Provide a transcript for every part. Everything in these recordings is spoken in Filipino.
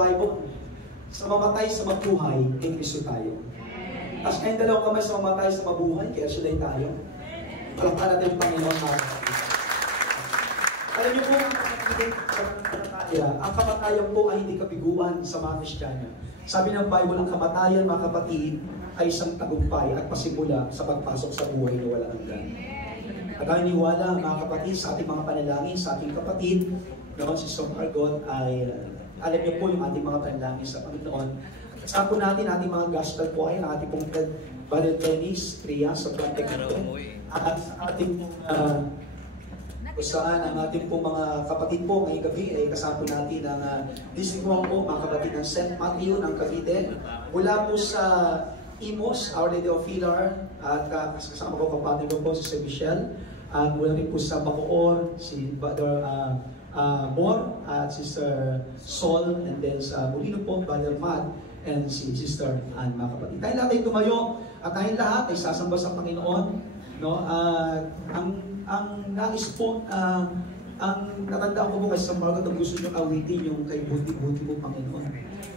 Bible, sa mamatay sa mabuhay, kay Kristo tayo. Tapos kayong dalawang kamay sa mamatay sa mabuhay, kaya sila'y tayo. Palakpan natin yung Panginoon natin. Alam niyo po, ang kamatayan po ay hindi kabiguan sa mga Kristiyano. Sabi ng Bible, ang kamatayan, mga kapatid, ay isang tagumpay at pasimula sa pagpasok sa buhay na walang hanggan. At ang iniwala, mga kapatid, sa ating mga panalangin, sa ating kapatid, noon si Song Argon ay alam niyo po yung ating mga panalangin sa Panginoon. Saan po natin ating mga gospel po ay ang ating pong Brother Dennis Tria sa Protector. At sa ating kung saan ang ating pong mga kapatid po ngayong gabi ay kasama natin ang disipong po mga kapatid ng St. Matthew ng Cavite. Mula po sa Imos, Our Lady of Pilar, at kasama ko kapatid ko po si Sir Michelle. At mula rin po sa Bacoor, si Brother Mor at Sister Sol, and then sa Molino po, Brother Matt, and si Sister Ann, mga kapatid. Tayo lahat ay tumayo at tayong lahat ay sasamba sa Panginoon. No? Ang nais po, ang natandaan ko po kasi sa Margaret na gusto nyo awitin yung kay buti-buti po Panginoon.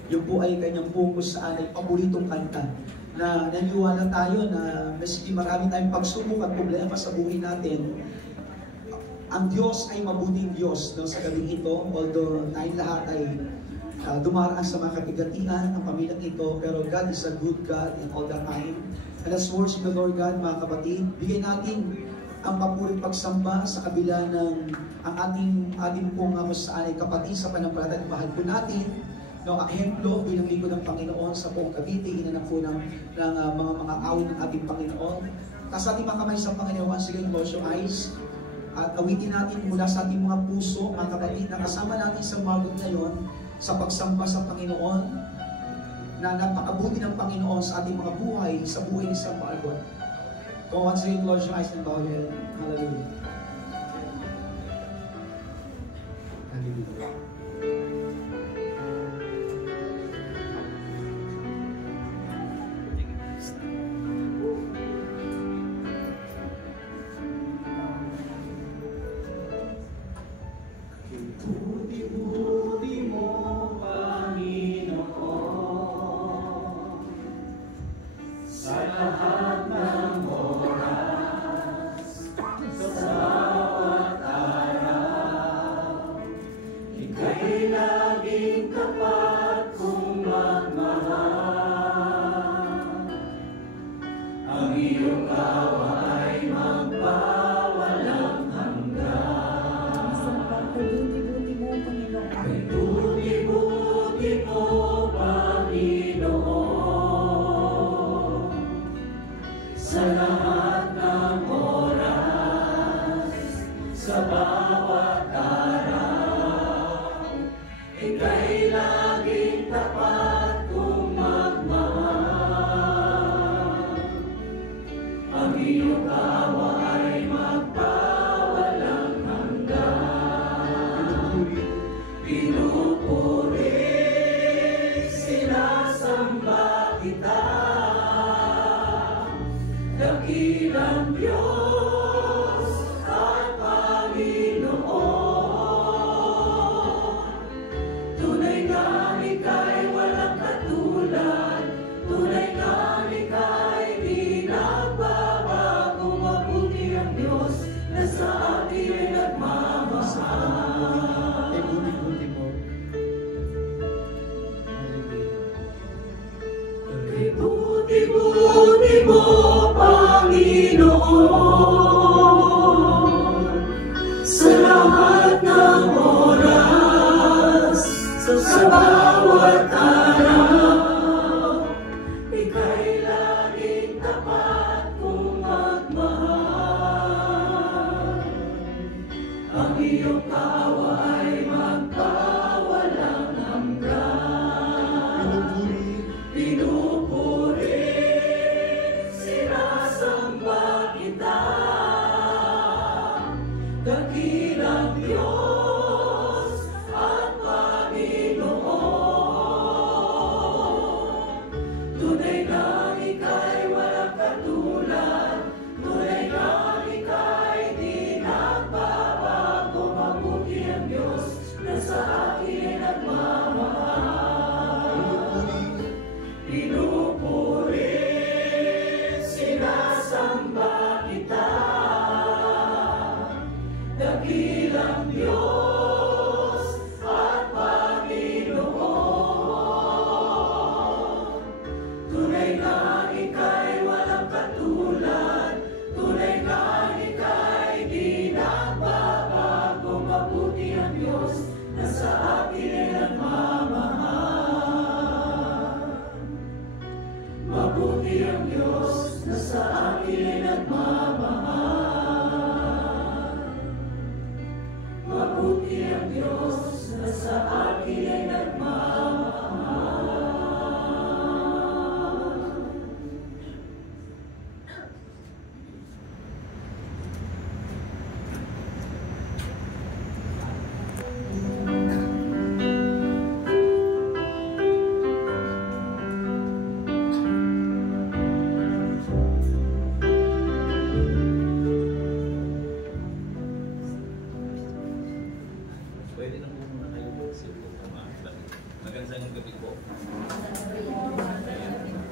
Yung po ay kanyang focus saan ay paboritong kanta na naniwala tayo na maski marami tayong pagsubok at problema sa buhay natin, ang Diyos ay mabuting Diyos no, sa gabing ito, although tayong lahat ay dumaraan sa mga kabigatian ng pamilyang ito, pero God is a good God in all the time. And let's worship the Lord God, mga kapatid. Bigay natin ang mapuring pagsamba sa kabila ng ang ating pong ay kapatid sa panampalataya. Mahal po natin, no, ehemplo bilang lingkod ng Panginoon sa buong Cavite, inanak po ng mga awit ng ating Panginoon. Tapos ating mga kamay sa Panginoon, sige, close your eyes. At awitin natin mula sa ating mga puso, mga kapatid, na kasama natin sa Margot ngayon sa pagsamba sa Panginoon, na napakabuti ng Panginoon sa ating mga buhay, sa buhay ni San Margot. Go once again, close your eyes and bow your head. Hallelujah. Hallelujah. Buti-buti mo, Panginoon, sa lahat ng oras, sa bawat araw, ika'y laging tapat kong magmahal. Ang iyong awa ay magpawalang hanggan. Buti-buti mo, Panginoon. Ay buti-buti mo, Panginoon, sa lahat ng oras, sa bawat araw, ika'y lagi sa lahat ng oras, sa bawat araw, ika'y laging tapat kong magmahal. Ang iyong tawa ay magpawalang hanggan. Pinupuri, sinasamba kita, dakilang Diyos at Panginoon. Tunay na ika'y walang katulad, tunay na ika'y di nagbabago. Mabuti ang Diyos na sa akin nagmamahal. Pinupuri, sinasamba kita, dakilang Diyos at Panginoon. Tunay na ika'y walang katulad, tunay na ika'y di nagbabago. Mabuti ang Diyos na sa akin nagmamahal. Mabuti ang Diyos na sa akin nagmamahal. Mabuti ang Diyos na sa akin nagmamahal. Pwede na po muna kayo mag-sipot ng mga kapatid. Magandang gabi po.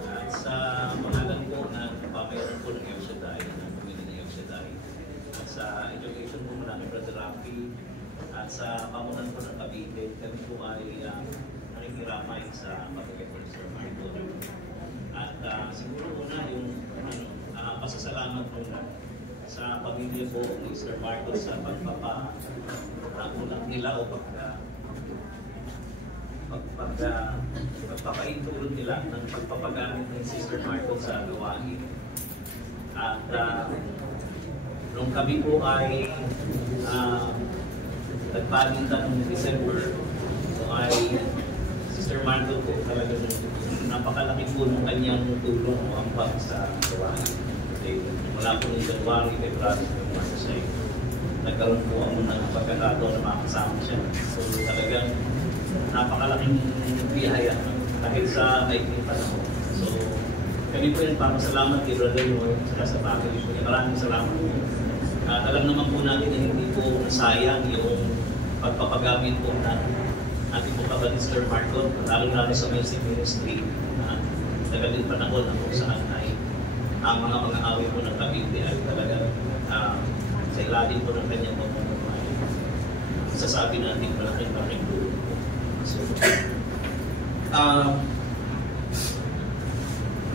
At sa pangalan po ng pamayaran po ng El Shaddai, ng pamilya ng El Shaddai, at sa education po muna ng Brother Rafi, at sa pamunan po ng Cavite, kami po ay nakikiramay sa pagkakit ng Sir Marco. At siguro muna yung pasasalamat po na sa pamilya po ni Sir Marco sa pagpapakulang nila o pagpapaintulong nila ng pagpapagamit ng Sister Marco sa gawain. At nung kami po ay nagpalinta noong December, so ay Sister Marco po talaga napakalaki po ng kanyang tulong o ambag sa gawain. Mula po ng January, February, March ay nagkaroon po ang ng pagkakataon na makasama siya. So talagang napakalaking biyaya dahil sa maikling panahon. So kami po yung papasalamat kay Brother Noy saka sa family po niya. Maraming salamat po. Alam naman po natin na hindi po nasayang yung pagpapagamit po ng ating po kapatid Sir Marco, lalo sa music ministry na talagang panahon na kung saan ay ang mga awit po ng Cavite ay talagang sa ilalim po ng kanyang pamumuhay. Sasabi natin malaking tulong po. So,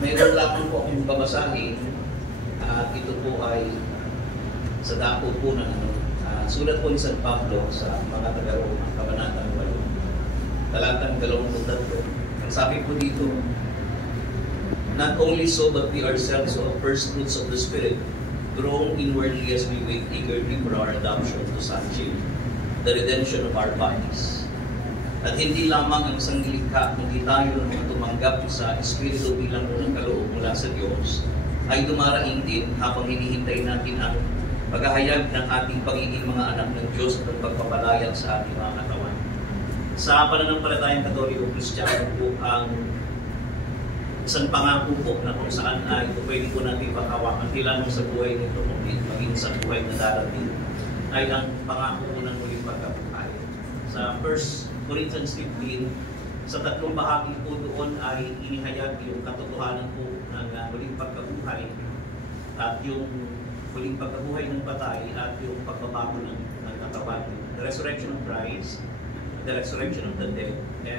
mayroon lamang po akong babasahin at ito po ay sa dako po ng sulat po ni San Pablo sa mga taga-Roma, Kabanatang 8, talatang 23. Ang sabi po dito, not only so, but we ourselves of first fruits of the Spirit, growing inwardly as we wait eagerly for our adoption to sonship, the redemption of our bodies. At hindi lamang ang isang nilikha, kundi tayo na tumanggap sa Espiritu bilang unang kaloob mula sa Diyos, ay dumaraing din habang hinihintay natin ang paghahayag ng ating pagiging mga anak ng Diyos at ang pagpapalayag sa ating mga katawan. Sa pananampalatayang Katoliko Kristiyano po ang isang pangako po na kung saan ay pwede po natin paghawakan di lamang sa buhay nito maging sa buhay na darating ay ang pangako po ng muling pagkabuhay. Sa 1 Corinthians 15, sa tatlong bahagi po doon ay inihayag yung katotohanan po ng muling pagkabuhay at yung muling pagkabuhay ng patay at yung pagbabago ng katawan. The resurrection of Christ, the resurrection of the dead, and